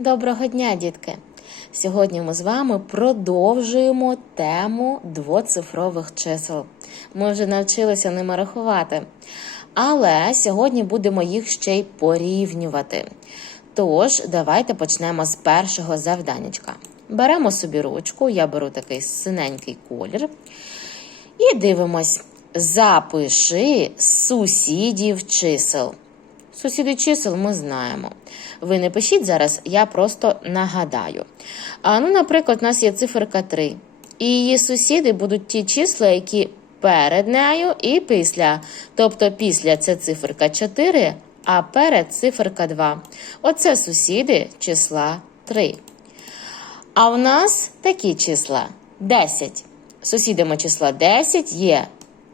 Доброго дня, дітки! Сьогодні ми з вами продовжуємо тему двоцифрових чисел. Ми вже навчилися ними рахувати, але сьогодні будемо їх ще й порівнювати. Тож, давайте почнемо з першого завданнячка. Беремо собі ручку, я беру такий синенький колір. І дивимось. Запиши сусідів чисел. Сусіди чисел ми знаємо. Ви не пишіть зараз, я просто нагадаю. А, ну, наприклад, у нас є циферка 3. І її сусіди будуть ті числа, які перед нею і після. Тобто після це циферка 4, а перед циферка 2. Оце сусіди числа 3. А в нас такі числа 10. Сусідами числа 10 є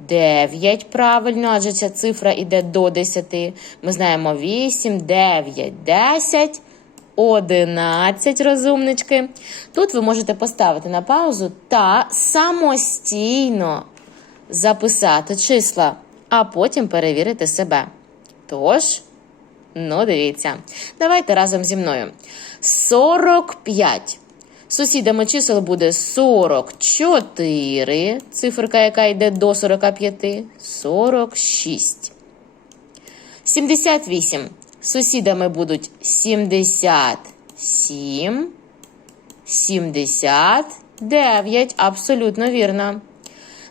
9, правильно, адже ця цифра йде до 10. Ми знаємо 8, 9, 10, 11, розумнички. Тут ви можете поставити на паузу та самостійно записати числа, а потім перевірити себе. Тож, ну дивіться, давайте разом зі мною. 45. Сусідами чисел буде 44, циферка, яка йде до 45, 46. 78. Сусідами будуть 77, 79, абсолютно вірно.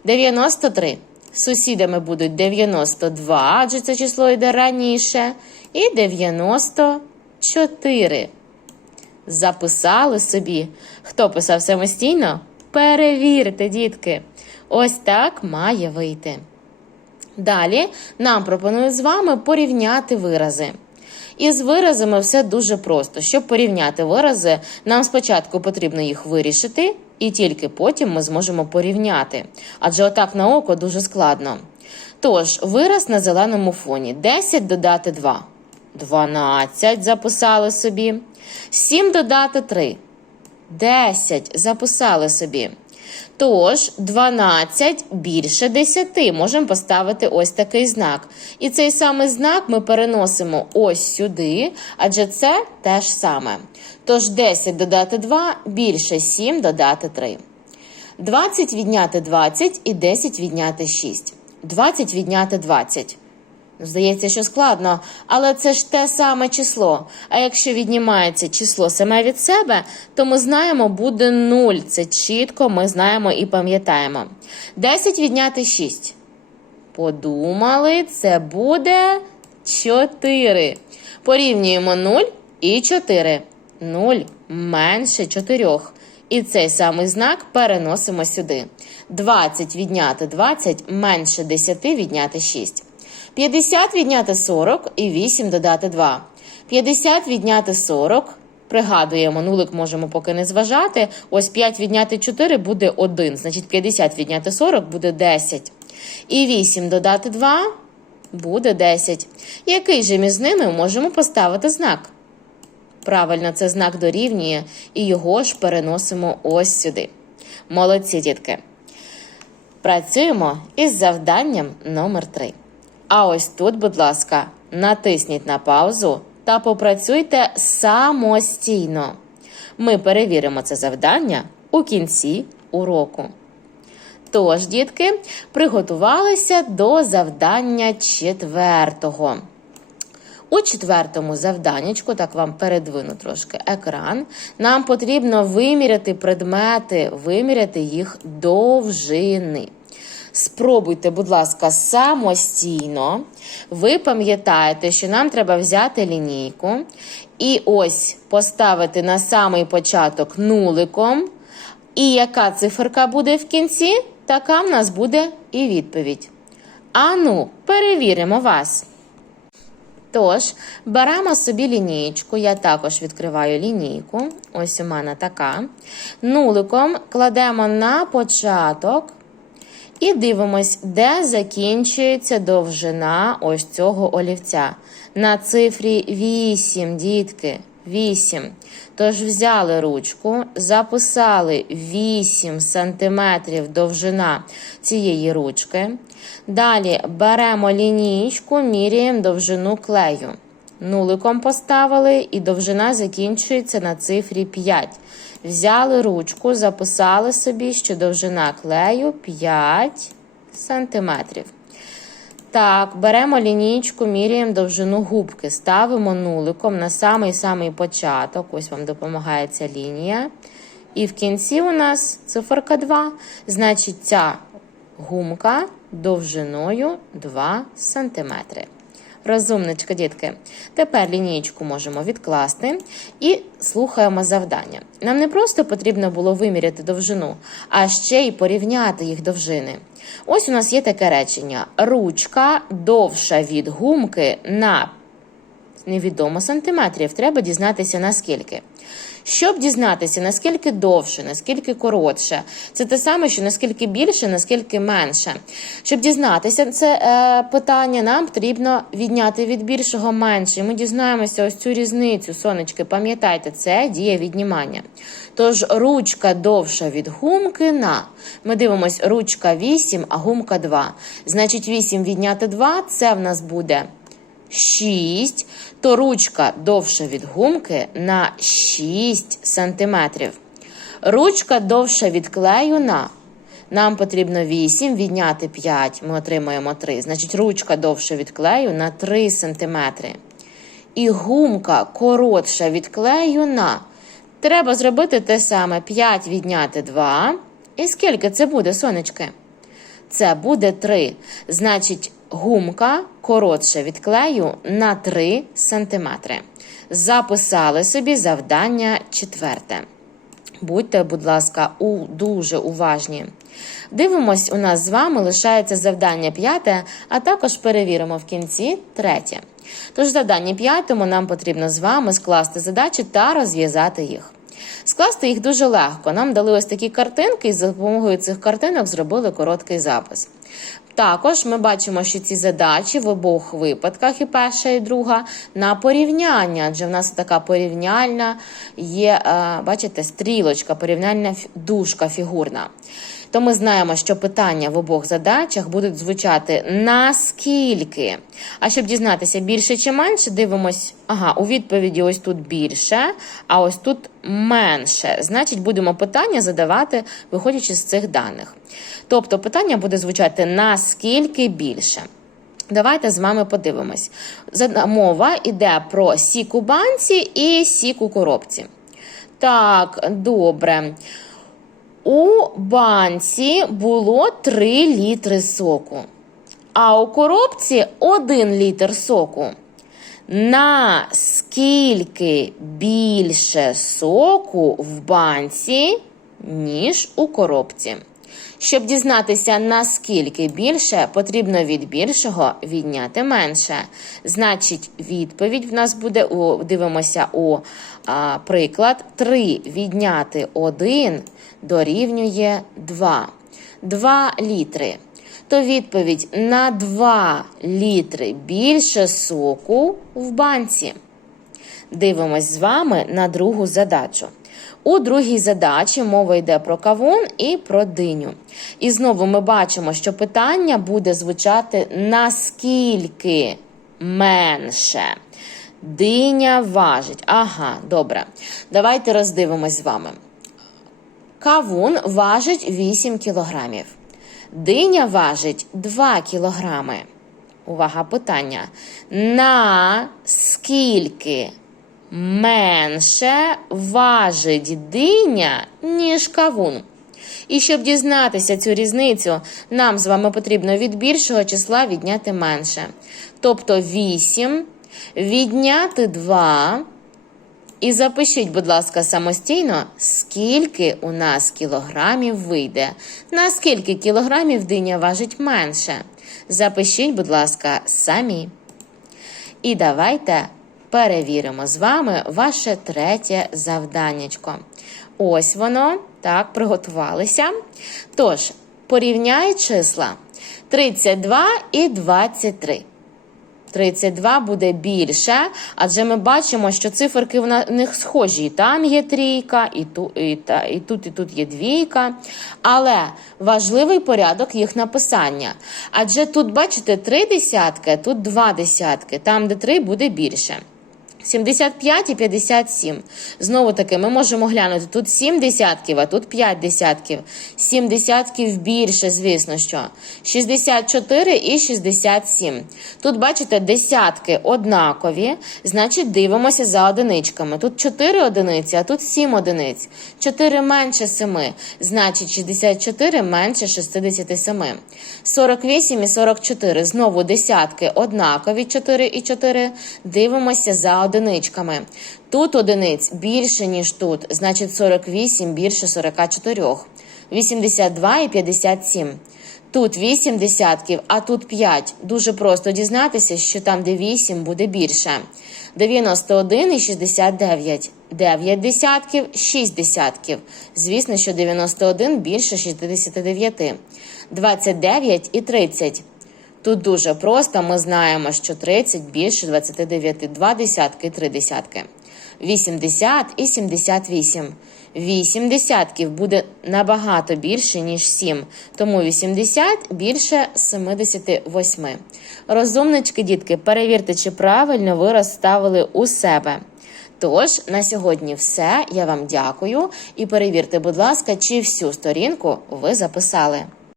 93. Сусідами будуть 92, адже це число йде раніше. І 94 записали собі. Хто писав самостійно? Перевірте, дітки. Ось так має вийти. Далі нам пропонують з вами порівняти вирази. І з виразами все дуже просто. Щоб порівняти вирази, нам спочатку потрібно їх вирішити, і тільки потім ми зможемо порівняти. Адже отак на око дуже складно. Тож, вираз на зеленому фоні 10 додати 2. 12 записали собі. 7 додати 3. 10 записали собі. Тож 12 більше 10. Можемо поставити ось такий знак. І цей самий знак ми переносимо ось сюди, адже це те ж саме. Тож 10 додати 2 більше 7 додати 3. 20 відняти 20 і 10 відняти 6. 20 відняти 20. Здається, що складно, але це ж те саме число. А якщо віднімається число саме від себе, то ми знаємо, буде 0. Це чітко ми знаємо і пам'ятаємо. 10 відняти 6. Подумали, це буде 4. Порівнюємо 0 і 4. 0 менше 4. І цей самий знак переносимо сюди. 20 відняти 20 менше 10 відняти 6. 50 відняти 40 і 8 додати 2. 50 відняти 40. Пригадуємо, нулик можемо поки не зважати. Ось 5 відняти 4 буде 1. Значить, 50 відняти 40 буде 10. І 8 додати 2 буде 10. Який же між ними можемо поставити знак? Правильно, це знак дорівнює, і його ж переносимо ось сюди. Молодці, дітки. Працюємо із завданням номер 3. А ось тут, будь ласка, натисніть на паузу та попрацюйте самостійно. Ми перевіримо це завдання у кінці уроку. Тож, дітки, приготувалися до завдання четвертого. У четвертому завданнячку, так вам передвину трошки екран, нам потрібно виміряти предмети, виміряти їх довжини. Спробуйте, будь ласка, самостійно. Ви пам'ятаєте, що нам треба взяти лінійку і ось поставити на самий початок нуликом. І яка циферка буде в кінці, така в нас буде і відповідь. Ану, перевіримо вас. Тож, беремо собі лінійку, я також відкриваю лінійку. Ось у мене така. Нуликом кладемо на початок і дивимось, де закінчується довжина ось цього олівця. На цифрі 8, дітки. 8. Тож взяли ручку, записали 8 см довжина цієї ручки. Далі беремо лінійку, міряємо довжину клею. Нуликом поставили, і довжина закінчується на цифрі 5. Взяли ручку, записали собі, що довжина клею 5 сантиметрів. Так, беремо лінійку, міряємо довжину губки, ставимо нуликом на самий-самий початок. Ось вам допомагає ця лінія. І в кінці у нас циферка 2. Значить, ця гумка довжиною 2 см. Розумничка, дітки. Тепер лінієчку можемо відкласти і слухаємо завдання. Нам не просто потрібно було виміряти довжину, а ще й порівняти їх довжини. Ось у нас є таке речення: ручка довша від гумки на невідомо сантиметрів. Треба дізнатися наскільки. Щоб дізнатися, наскільки довше, наскільки коротше, це те саме, що наскільки більше, наскільки менше. Щоб дізнатися це е, питання, нам потрібно відняти від більшого менше. І ми дізнаємося ось цю різницю, сонечки. Пам'ятайте, це діє віднімання. Тож ручка довша від гумки на. Ми дивимось, ручка 8, а гумка 2. Значить, 8 відняти 2 це в нас буде 6, то ручка довша від гумки на 6 сантиметрів. Ручка довша від клею на. Нам потрібно 8 відняти 5, ми отримаємо 3. Значить, ручка довша від клею на 3 сантиметри. І гумка коротша від клею на. Треба зробити те саме: 5 відняти 2. І скільки це буде, сонечки? Це буде 3. Значить, гумка коротша від клею на 3 см. Записали собі завдання четверте. Будьте, будь ласка, у, дуже уважні. Дивимось, у нас з вами лишається завдання п'яте, а також перевіримо в кінці третє. Тож, в завданні п'ятому нам потрібно з вами скласти задачі та розв'язати їх. Скласти їх дуже легко. Нам дали ось такі картинки, і за допомогою цих картинок зробили короткий запис. Також ми бачимо, що ці задачі в обох випадках, і перша, і друга, на порівняння, адже в нас така порівняльна є, е, бачите, стрілочка, порівняльна дужка фігурна. То ми знаємо, що питання в обох задачах будуть звучати наскільки. А щоб дізнатися більше чи менше, дивимось, ага, у відповіді ось тут більше, а ось тут менше. Значить, будемо питання задавати, виходячи з цих даних. Тобто питання буде звучати наскільки більше. Давайте з вами подивимось. Мова йде про сік у банці і сік у коробці. Так, добре. У банці було 3 літри соку, а у коробці 1 літр соку. Наскільки більше соку в банці, ніж у коробці? Щоб дізнатися, наскільки більше, потрібно від більшого відняти менше. Значить, відповідь в нас буде у дивимося у а, приклад: 3 відняти 1 дорівнює 2. 2 літри. То відповідь на 2 літри більше соку в банці. Дивимось з вами на другу задачу. У другій задачі мова йде про кавун і про диню. І знову ми бачимо, що питання буде звучати наскільки менше. Диня важить. Ага, добре. Давайте роздивимось з вами. Кавун важить 8 кілограмів. Диня важить 2 кілограми. Увага, питання. На скільки менше важить диня, ніж кавун? І щоб дізнатися цю різницю, нам з вами потрібно від більшого числа відняти менше. Тобто 8 відняти 2. І запишіть, будь ласка, самостійно, скільки у нас кілограмів вийде. На скільки кілограмів диня важить менше. Запишіть, будь ласка, самі. І давайте перевіримо з вами ваше третє завданнячко. Ось воно. Так, приготувалися. Тож, порівняй числа 32 і 23. 32 буде більше, адже ми бачимо, що циферки в них схожі. Там є трійка, і, ту, і, та, і тут, і тут є двійка. Але важливий порядок їх написання. Адже тут, бачите, три десятки, тут два десятки. Там, де три, буде більше. 75 і 57. Знову таки, ми можемо глянути тут 7 десятків, а тут 5 десятків. 7 десятків більше, звісно що. 64 і 67. Тут, бачите, десятки однакові, значить дивимося за одиничками. Тут 4 одиниці, а тут 7 одиниць. 4 менше 7, значить 64 менше 67. 48 і 44. Знову десятки однакові 4 і 4. Дивимося за одиничками. Тут одиниць більше, ніж тут, значить 48 більше 44. 82 і 57. Тут 8 десятків, а тут 5. Дуже просто дізнатися, що там, де 8, буде більше. 91 і 69. 9 десятків, 6 десятків. Звісно, що 91 більше 69. 29 і 30. Тут дуже просто, ми знаємо, що 30 більше 29, 2 десятки, 3 десятки. 80 і 78. 8 десятків буде набагато більше, ніж 7, тому 80 більше 78. Розумнички, дітки, перевірте, чи правильно ви розставили у себе. Тож, на сьогодні все. Я вам дякую. І перевірте, будь ласка, чи всю сторінку ви записали.